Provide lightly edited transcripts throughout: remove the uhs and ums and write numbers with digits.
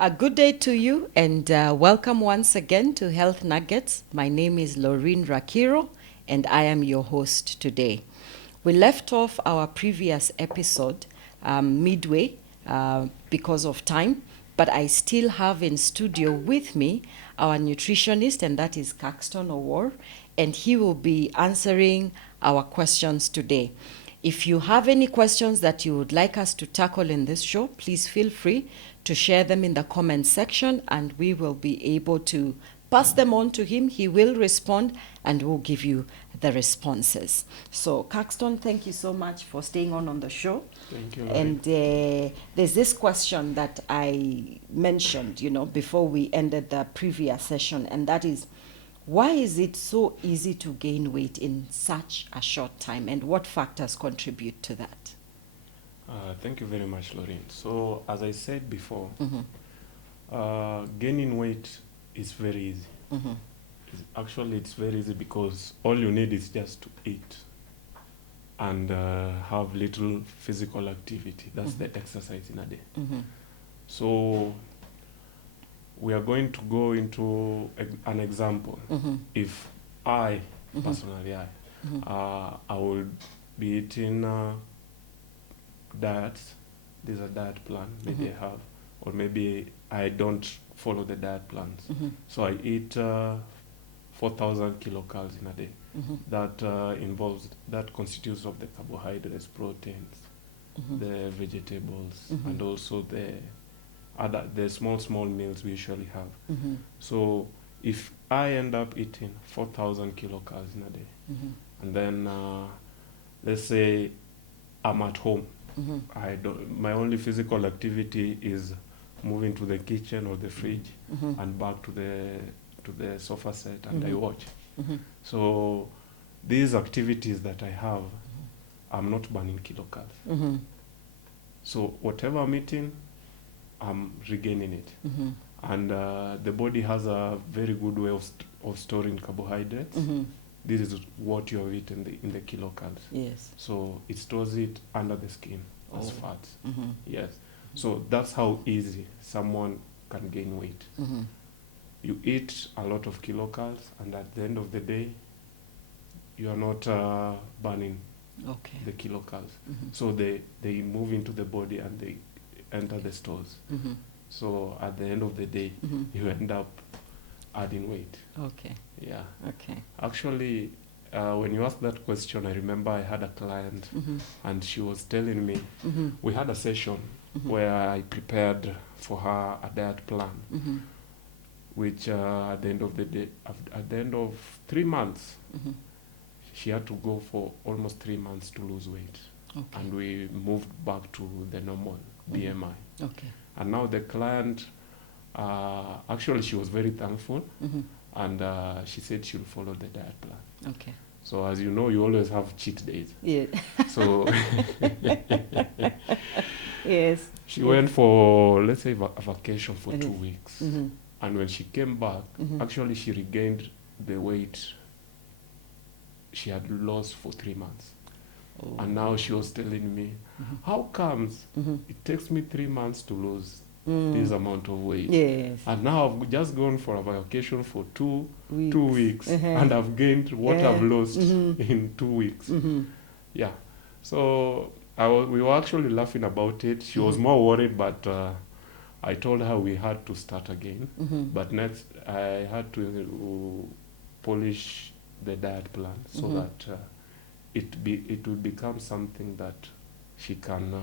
A good day to you and welcome once again to Heath Nuggets. My name is Laureen Rakiro and I am your host today. We left off our previous episode midway because of time, but I still have in studio with me our nutritionist, and that is Caxton Owor, and he will be answering our questions today. If you have any questions that you would like us to tackle in this show, please feel free to share them in the comment section and we will be able to pass them on to him. He will respond and will give you the responses. So, Caxton, thank you so much for staying on the show. Thank you. And there's this question that I mentioned, before we ended the previous session, and that is, why is it so easy to gain weight in such a short time, and what factors contribute to that? Thank you very much, Laureen. So, as I said before, gaining weight is very easy. It's very easy because all you need is just to eat and have little physical activity. That's the exercise in a day. So, we are going to go into an example. If I, personally, I will be eating diets. There's a diet plan maybe I have, or maybe I don't follow the diet plans. So I eat 4,000 kilocalories in a day. That constitutes of the carbohydrates, proteins, the vegetables, and also the small meals we usually have. So if I end up eating 4,000 kilocalories in a day, and then let's say I'm at home, my only physical activity is moving to the kitchen or the fridge and back to the sofa set and I watch. So these activities that I have, I'm not burning kilocalories. So whatever I'm eating, I'm regaining it. And the body has a very good way of storing carbohydrates. This is what you have eaten in the kilocalories. Yes. So it stores it under the skin as fats. Yes. So that's how easy someone can gain weight. You eat a lot of kilocalories, and at the end of the day, you are not burning the kilocalories. So they move into the body and they enter the stores. So at the end of the day, you end up adding weight. Okay. Yeah. Okay. Actually, when you asked that question, I remember I had a client and she was telling me, we had a session where I prepared for her a diet plan, which at the end of the day, at the end of 3 months, she had to go for almost 3 months to lose weight. Okay. And we moved back to the normal BMI. Okay. And now the client, actually she was very thankful, and she said she'll follow the diet plan. Okay. So as you know, you always have cheat days. Yeah. So Yes. she went for, let's say, a vacation for 2 weeks. And when she came back, actually she regained the weight she had lost for 3 months. And now she was telling me, how comes it takes me 3 months to lose this amount of weight? Yes. And now I've just gone for a vacation for 2 weeks, and I've gained what I've lost in 2 weeks. Yeah. So we were actually laughing about it. She was more worried, but I told her we had to start again. But next, I had to polish the diet plan so that it will become something that she can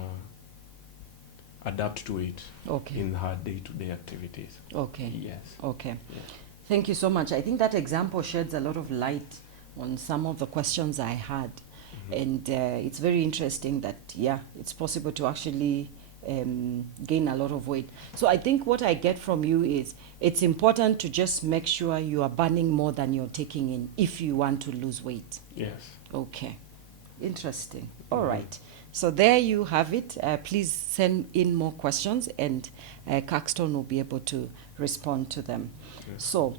adapt to it in her day-to-day activities. Okay. Yes. Okay. Yeah. Thank you so much. I think that example sheds a lot of light on some of the questions I had. And it's very interesting that, it's possible to actually gain a lot of weight. So I think what I get from you is it's important to just make sure you are burning more than you're taking in if you want to lose weight. Yes. Okay. Interesting. All right. So there you have it. Please send in more questions and Caxton will be able to respond to them. Yes. So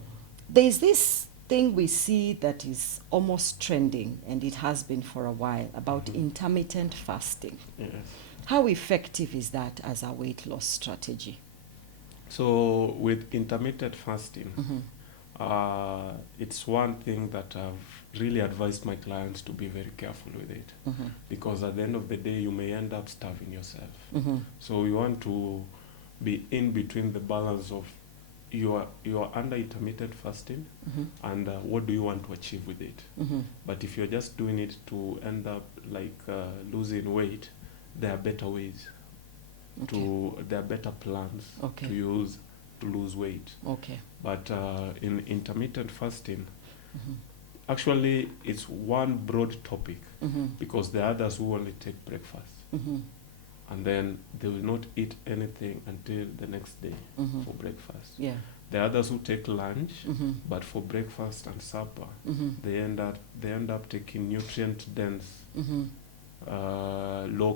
there's this thing we see that is almost trending, and it has been for a while, about intermittent fasting. Yes. How effective is that as a weight loss strategy? So with intermittent fasting, Mm-hmm. it's one thing that I've really advised my clients to be very careful with it, Mm-hmm. because at the end of the day you may end up starving yourself. Mm-hmm. So you want to be in between the balance of you are under intermittent fasting Mm-hmm. and what do you want to achieve with it. Mm-hmm. But if you're just doing it to end up like losing weight, there are better ways there are better plans Okay. to use to lose weight. Okay. But in intermittent fasting, Mm-hmm. actually it's one broad topic, Mm-hmm. because there are others who only take breakfast Mm-hmm. and then they will not eat anything until the next day Mm-hmm. for breakfast. Yeah. There are others who take lunch, Mm-hmm. but for breakfast and supper, Mm-hmm. they end up taking nutrient dense, Mm-hmm. low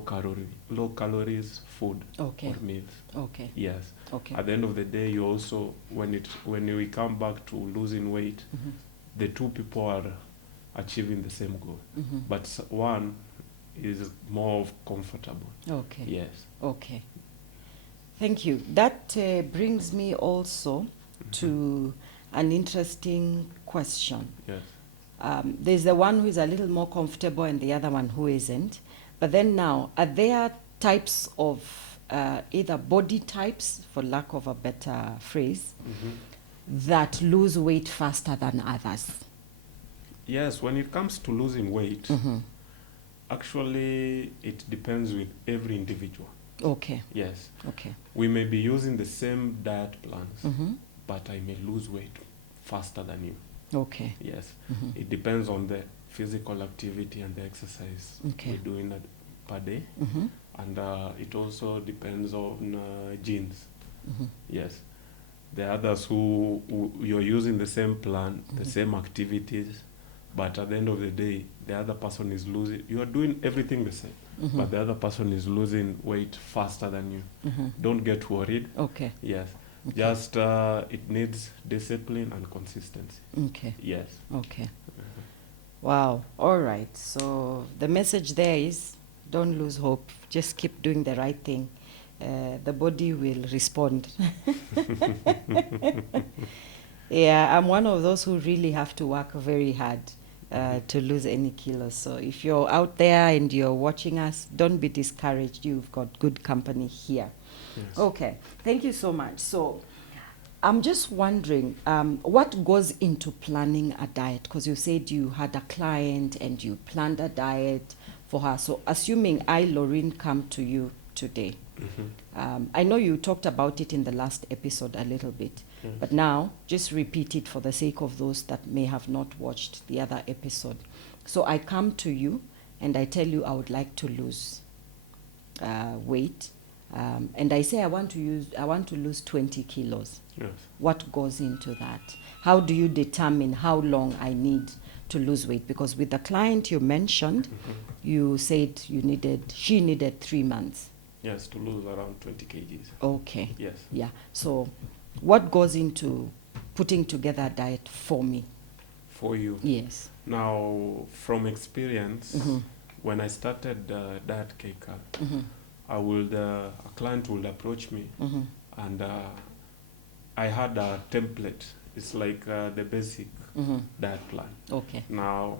calories food Okay. or meals. Okay. Yes. Okay. At the end of the day, you also when we come back to losing weight, Mm-hmm. the two people are achieving the same goal, Mm-hmm. but one is more comfortable. Okay. Yes. Okay. Thank you. That brings me also to an interesting question. Yes. There's the one who is a little more comfortable and the other one who isn't. But then now, are there types of either body types, for lack of a better phrase, that lose weight faster than others? Yes. When it comes to losing weight, Mm-hmm. actually it depends with every individual. Okay. Yes. Okay. We may be using the same diet plans, Mm-hmm. but I may lose weight faster than you. Okay. Yes. Mm-hmm. It depends on the physical activity and the exercise Okay. we're doing per day. Mm-hmm. And it also depends on genes. Mm-hmm. Yes. There are others who you're using the same plan, the same activities, but at the end of the day, the other person is losing. You are doing everything the same, Mm-hmm. but the other person is losing weight faster than you. Mm-hmm. Don't get worried. Okay. Yes. Okay. Just it needs discipline and consistency. Okay. Yes. Okay. Wow. All right. So the message there is don't lose hope. Just keep doing the right thing. The body will respond. Yeah, I'm one of those who really have to work very hard to lose any kilos. So if you're out there and you're watching us, don't be discouraged. You've got good company here. Yes. Okay. Thank you so much. So I'm just wondering, what goes into planning a diet? Because you said you had a client and you planned a diet for her. So assuming I, Lorraine, come to you today, I know you talked about it in the last episode a little bit, Yes. but now just repeat it for the sake of those that may have not watched the other episode. So I come to you and I tell you I would like to lose weight. And I say I want to lose 20 kilos. Yes. What goes into that? How do you determine how long I need to lose weight? Because with the client you mentioned, you said she needed 3 months. Yes, to lose around 20 kgs. Okay. Yes. Yeah. So what goes into putting together a diet for me? For you. Yes. Now, from experience, Mhm. when I started Diet Cake, Mhm. a client would approach me, Mhm. and I had a template. It's like the basic Mhm. diet plan. Okay. Now,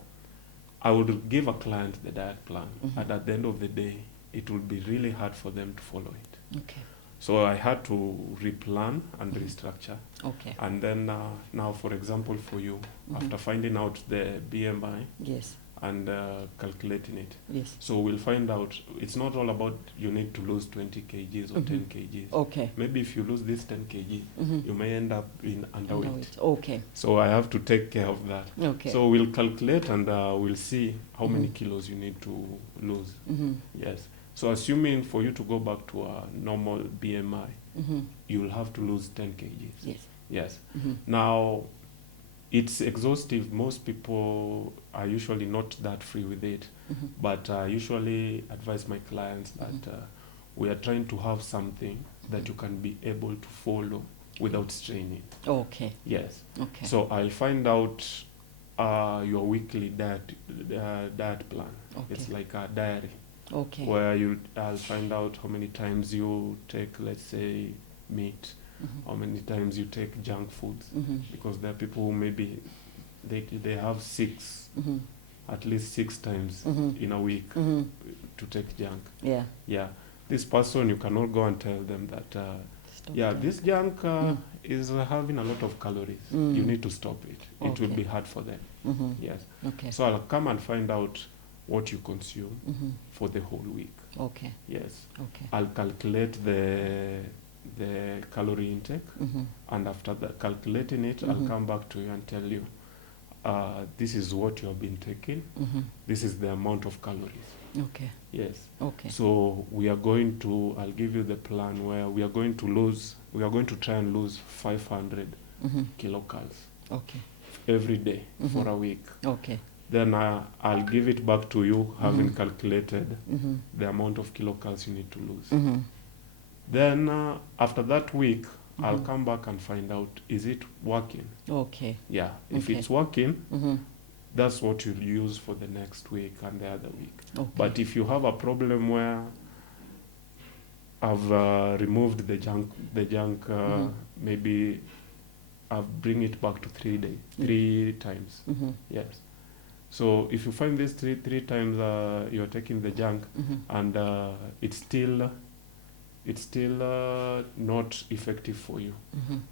I would give a client the diet plan, Mhm. and at the end of the day, it would be really hard for them to follow it. Okay. So I had to replan and restructure. Okay. And then now, for example, for you, Mhm. after finding out the BMI Yes. and calculating it, Yes. so we'll find out it's not all about you need to lose 20 kgs or 10 kgs. Okay. Maybe if you lose this 10 kg, Mhm. you may end up in underweight. Okay. So I have to take care of that. Okay. So we'll calculate and we'll see how many Mhm. kilos you need to lose. Mhm. Yes. So assuming for you to go back to a normal BMI, Mhm. you'll have to lose 10 kgs. Yes. Yes. Mhm. Now, it's exhaustive. Most people are usually not that free with it, Mhm. but I usually advise my clients that we are trying to have something that you can be able to follow without straining. Okay. Yes. Okay. So I'll find out your weekly diet plan. Okay. It's like a diary Okay. where I'll find out how many times you take, let's say, meat, how many times you take junk foods, because there are people who maybe they have at least 6 times in a week to take junk. Yeah. Yeah, this person, you cannot go and tell them that Stop yeah, that. this junk is having a lot of calories. You need to stop it. It will Okay. be hard for them. Yes. Okay. So I'll come and find out what you consume for the whole week. Okay. Yes. Okay. I'll calculate the calorie intake, and after calculating it, I'll come back to you and tell you, this is what you have been taking. This is the amount of calories. Okay. Yes. Okay. So I'll give you the plan where we are going to try and lose 500 kilocalories Okay. every day for a week. Okay. Then I'll give it back to you, having calculated the amount of kilocalories you need to lose. Then after that week, I'll come back and find out, is it working? Okay. Yeah. If Okay. it's working, that's what you'll use for the next week and the other week. Okay. But if you have a problem where I've removed the junk, maybe I'll bring it back to 3 times. Yes. So if you find this three times you're taking the junk and it's still not effective for you,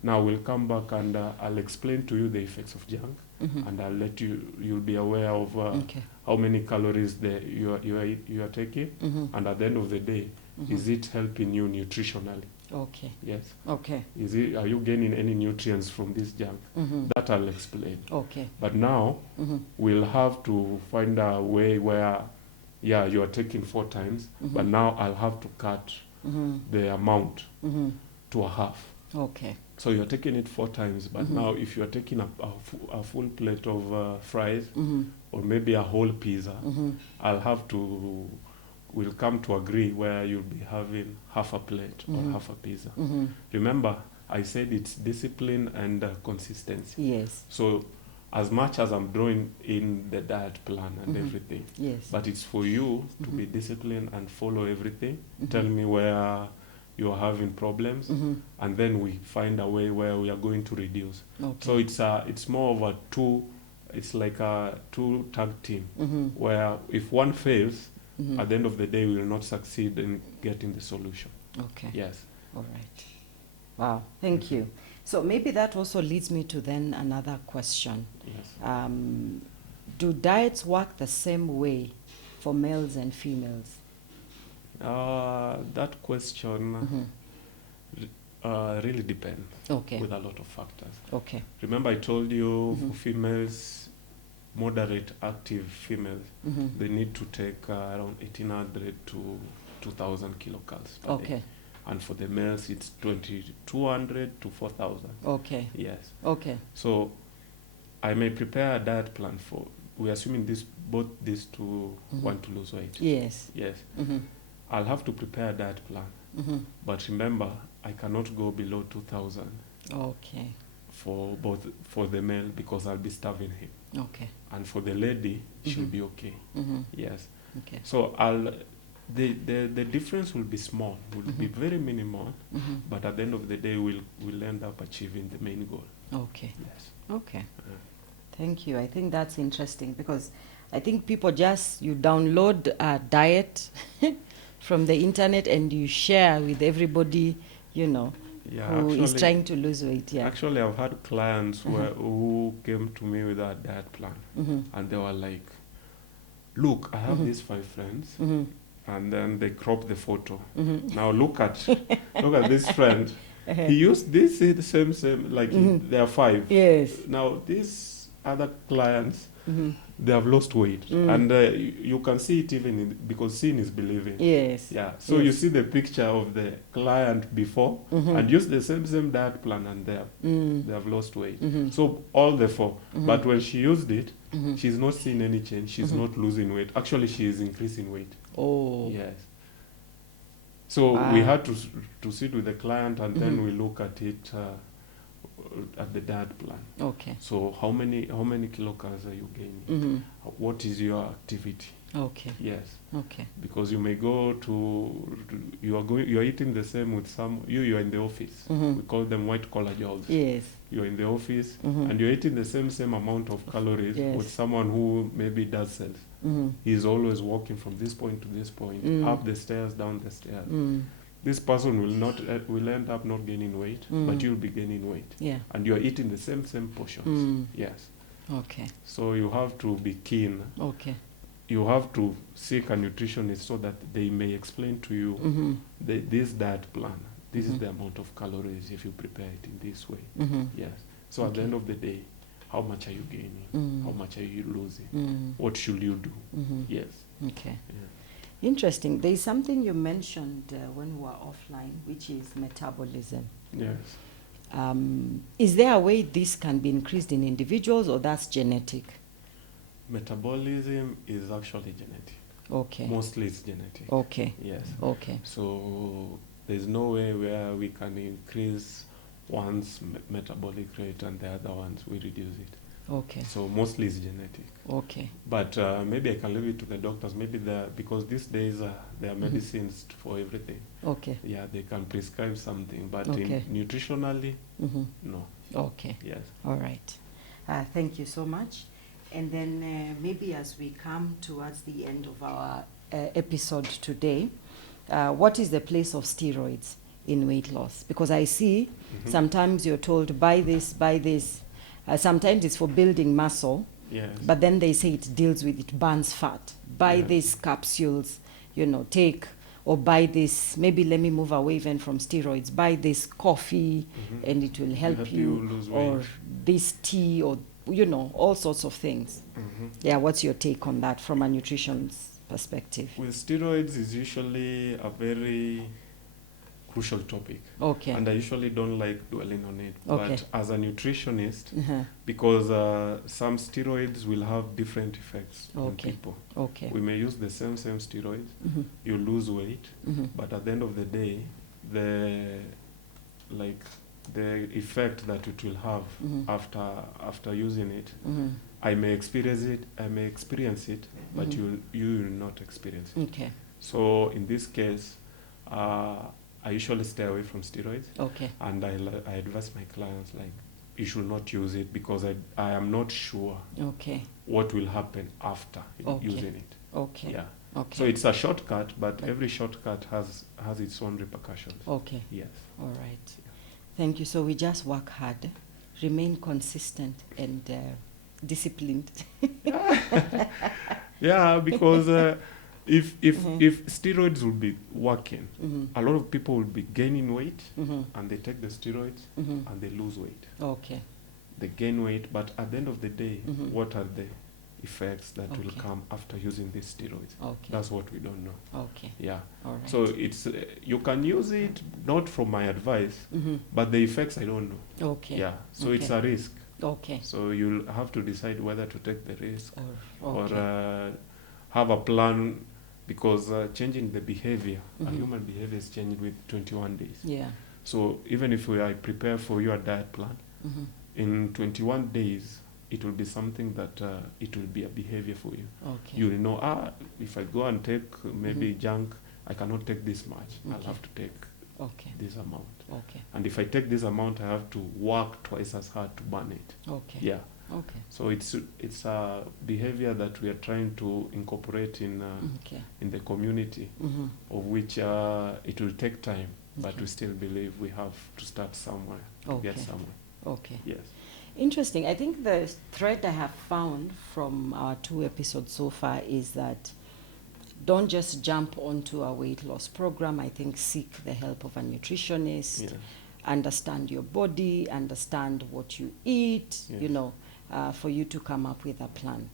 now we'll come back and I'll explain to you the effects of junk, and I'll let you'll be aware of Okay. how many calories you are taking, and at the end of the day, is it helping you nutritionally? Okay. Yes. Okay. Are you gaining any nutrients from this junk? That I'll explain. Okay. But now we'll have to find a way where, yeah, you are taking 4 times, but now I'll have to cut the amount to a half. Okay. So you're taking it 4 times, but now if you're taking a full plate of fries or maybe a whole pizza, we'll come to agree where you'll be having half a plate or half a pizza. Remember, I said it's discipline and consistency. Yes. So as much as I'm drawing in the diet plan and everything, Yes. but it's for you to be disciplined and follow everything. Tell me where you're having problems, and then we find a way where we are going to reduce. Okay. So it's more of it's like a 2 tag team, where if one fails, at the end of the day, we will not succeed in getting the solution. Okay. Yes. All right. Wow. Thank you. So maybe that also leads me to then another question. Yes. Do diets work the same way for males and females? That question really depends Okay. with a lot of factors. Okay. Remember I told you for females, moderate active females, they need to take around 1800 to 2000 kilocalories per day. And for the males, it's 2200 to 4000. Okay. Yes. Okay. So I may prepare a diet plan for, we're assuming both these two want to lose weight. Yes. Yes. I'll have to prepare a diet plan. But remember, I cannot go below 2000. Okay. For the male, because I'll be starving him. Okay. And for the lady, she'll be okay. Yes. Okay. So the difference will be small, will be very minimal, but at the end of the day, we'll end up achieving the main goal. Okay. Yes. Okay. Thank you. I think that's interesting, because I think people you download a diet from the internet and you share with everybody, who is trying to lose weight. Yeah. Actually, I've had clients who came to me with a diet plan, and they were like, look, I have these 5 friends, and then they crop the photo. Now look at this friend. He used this the same like there are 5. Yes. Now these other clients, they have lost weight, and you can see it even because seeing is believing. Yes. Yeah. So you see the picture of the client before and use the same diet plan, and they have lost weight. So all the 4. But when she used it, she's not seeing any change. She's not losing weight. Actually, she is increasing weight. Oh. Yes. So we had to sit with the client, and then we look at it at the diet plan. Okay. So how many kilocalories are you gaining? Mm-hmm. What is your activity? Okay. Yes. Okay. Because you may go to, you are eating the same with some, you are in the office. Mm-hmm. We call them white collar jobs. Yes. You're in the office, Mm-hmm. and you're eating the same amount of calories Yes. with someone who maybe does sales. Mm-hmm. He's always walking from this point to this point, up the stairs, down the stairs. This person will end up not gaining weight, but you'll be gaining weight. Yeah. And you're eating the same portions. Yes. Okay. So you have to be keen. Okay. You have to seek a nutritionist so that they may explain to you this diet plan. This is the amount of calories if you prepare it in this way. Yes. So at the end of the day, how much are you gaining? How much are you losing? What should you do? Yes. Okay. Yeah. Interesting. There is something you mentioned when we were offline, which is metabolism. Yes. Is there a way this can be increased in individuals, or that's genetic? Metabolism is actually genetic. Okay. Mostly it's genetic. Okay. Yes. Okay. So there's no way where we can increase one's metabolic rate and the other ones we reduce it. Okay. So mostly it's genetic. Okay. But maybe I can leave it to the doctors. Maybe because these days there are medicines for everything. Okay. Yeah, they can prescribe something, but Okay. nutritionally, no. Okay. Yes. All right. Thank you so much. And then maybe as we come towards the end of our episode today, what is the place of steroids in weight loss? Because I see sometimes you're told, buy this, buy this. Sometimes it's for building muscle, Yes. but then they say it burns fat. Buy these capsules, take, or buy this, maybe let me move away even from steroids, buy this coffee and it will help you lose or weight. this tea, or all sorts of things. Yeah, what's your take on that from a nutrition perspective? With steroids is usually a very crucial topic. Okay. And I usually don't like dwelling on it. Okay. But as a nutritionist, because some steroids will have different effects on people. Okay. We may use the same steroids. You lose weight, but at the end of the day, the effect that it will have after using it, I may experience it, but you will not experience it. Okay. So in this case, I usually stay away from steroids. Okay. And I advise my clients, you should not use it because I am not sure what will happen after using it. Okay. Yeah. Okay. So it's a shortcut, but every shortcut has its own repercussions. Okay. Yes. All right. Thank you. So we just work hard, remain consistent and disciplined. Yeah, because if steroids would be working, a lot of people will be gaining weight, and they take the steroids and they lose weight. Okay. They gain weight, but at the end of the day, what are the effects that will come after using these steroids? Okay. That's what we don't know. Okay. Yeah. All right. So it's you can use it, not from my advice, but the effects I don't know. Okay. Yeah. So it's a risk. Okay. So you'll have to decide whether to take the risk or have a plan, because changing the behavior, a human behavior is changed with 21 days. Yeah. So even if I prepare for your diet plan, in 21 days, it will be something that it will be a behavior for you. Okay. You will know, if I go and take maybe junk, I cannot take this much. I'll have to take this amount. Okay. And if I take this amount, I have to work twice as hard to burn it. Okay. Yeah. Okay. So it's a behavior that we are trying to incorporate in the community, of which it will take time, but we still believe we have to start somewhere to get somewhere. Okay. Yes. Interesting. I think the thread I have found from our 2 episodes so far is that don't just jump onto a weight loss program. I think seek the help of a nutritionist. Yes. Understand your body, understand what you eat, for you to come up with a plan.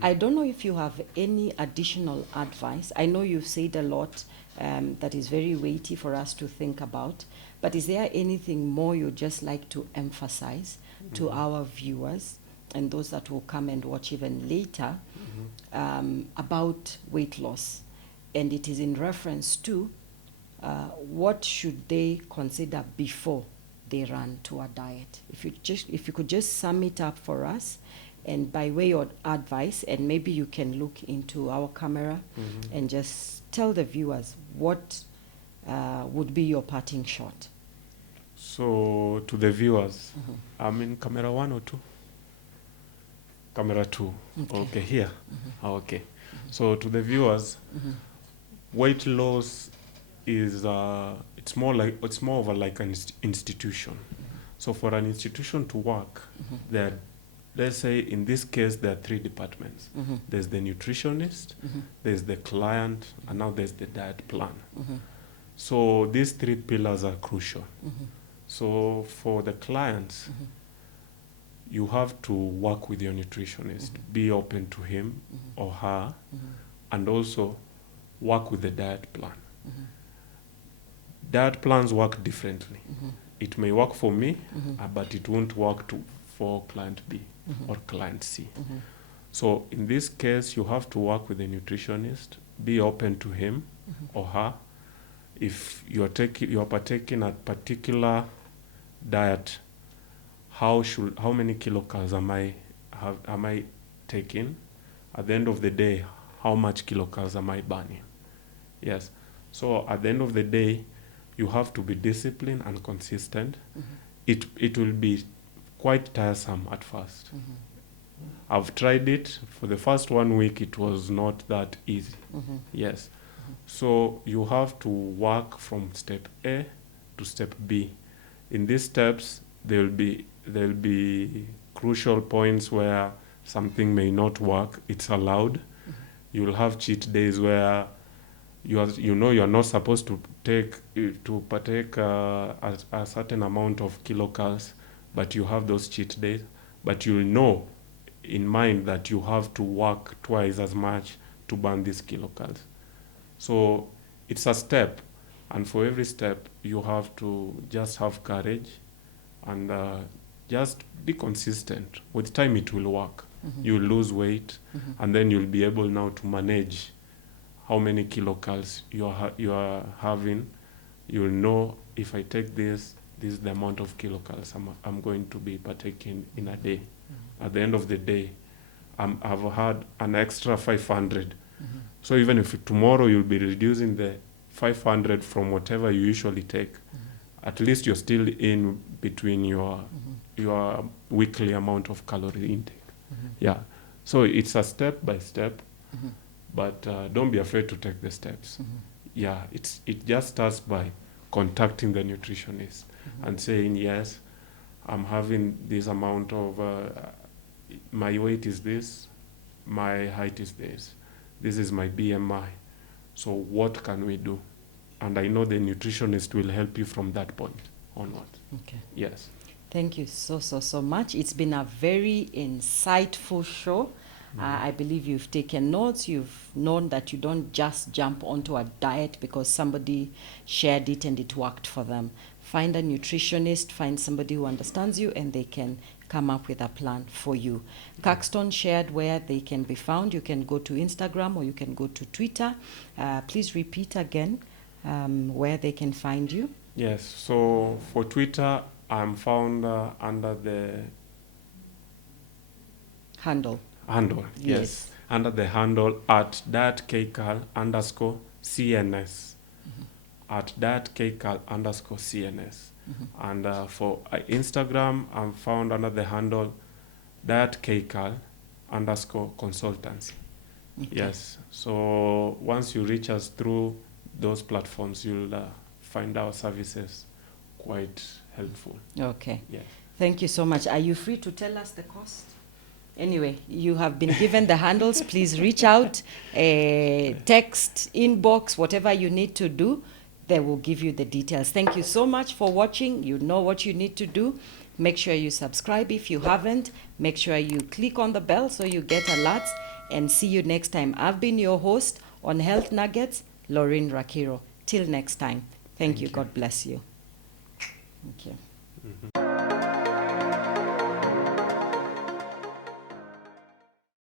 I don't know if you have any additional advice. I know you've said a lot that is very weighty for us to think about, but is there anything more you'd just like to emphasize to our viewers and those that will come and watch even later about weight loss? And it is in reference to what should they consider before they run to a diet. If you could just sum it up for us, and by way of advice, and maybe you can look into our camera and just tell the viewers what would be your parting shot. So to the viewers, I'm in camera 1 or 2? Camera 2. Okay, here. Okay. So to the viewers, weight loss is it's more of like an institution. So for an institution to work, there, let's say in this case, there are 3 departments. There's the nutritionist, there's the client, and now there's the diet plan. So these 3 pillars are crucial. So for the clients, you have to work with your nutritionist, be open to him or her, and also work with the diet plan. Diet plans work differently. It may work for me, but it won't work for client B or client C. So in this case, you have to work with the nutritionist, be open to him or her. If you are partaking a particular diet, how many kilocalories am I taking? At the end of the day, how much kilocalories am I burning? Yes. So at the end of the day, you have to be disciplined and consistent. It will be quite tiresome at first. I've tried it. For the first 1 week, it was not that easy. Yes. So you have to work from step A to step B. In these steps, there'll be crucial points where something may not work. It's allowed. You'll have cheat days where you're not supposed to partake a certain amount of kilocalories, but you have those cheat days. But you'll know in mind that you have to work twice as much to burn these kilocalories. So it's a step, and for every step, you have to just have courage and just be consistent. With time, it will work. You'll lose weight, and then you'll be able now to manage how many kilocalories you are having. You'll know, if I take this is the amount of kilocalories I'm going to be partaking in a day. At the end of the day, I've had an extra 500. So even if tomorrow you'll be reducing the 500 from whatever you usually take, at least you're still in between your weekly amount of calorie intake. Yeah. So it's a step by step, but don't be afraid to take the steps. Yeah, it just starts by contacting the nutritionist and saying, yes, I'm having this amount of, my weight is this, my height is this is my BMI. So what can we do? And I know the nutritionist will help you from that point onward. Okay. Yes. Thank you so much. It's been a very insightful show. I believe you've taken notes. You've known that you don't just jump onto a diet because somebody shared it and it worked for them. Find a nutritionist, find somebody who understands you, and they can come up with a plan for you. Caxton shared where they can be found. You can go to Instagram or you can go to Twitter. Please repeat again where they can find you. Yes, so for Twitter, I'm found under the handle, yes. Under the handle at @dietkeikal_CNS. At @dietkeikal_CNS. And for Instagram, I'm found under the handle @dietkeikal_consultancy. Okay. Yes. So once you reach us through those platforms, you'll find our services quite helpful. Okay. Yes. Thank you so much. Are you free to tell us the cost? Anyway, you have been given the handles. Please reach out, text, inbox, whatever you need to do. They will give you the details. Thank you so much for watching. You know what you need to do. Make sure you subscribe if you haven't. Make sure you click on the bell so you get alerts. And see you next time. I've been your host on Health Nuggets, Laureen Rakiro. Till next time. Thank you. God bless you. Thank you.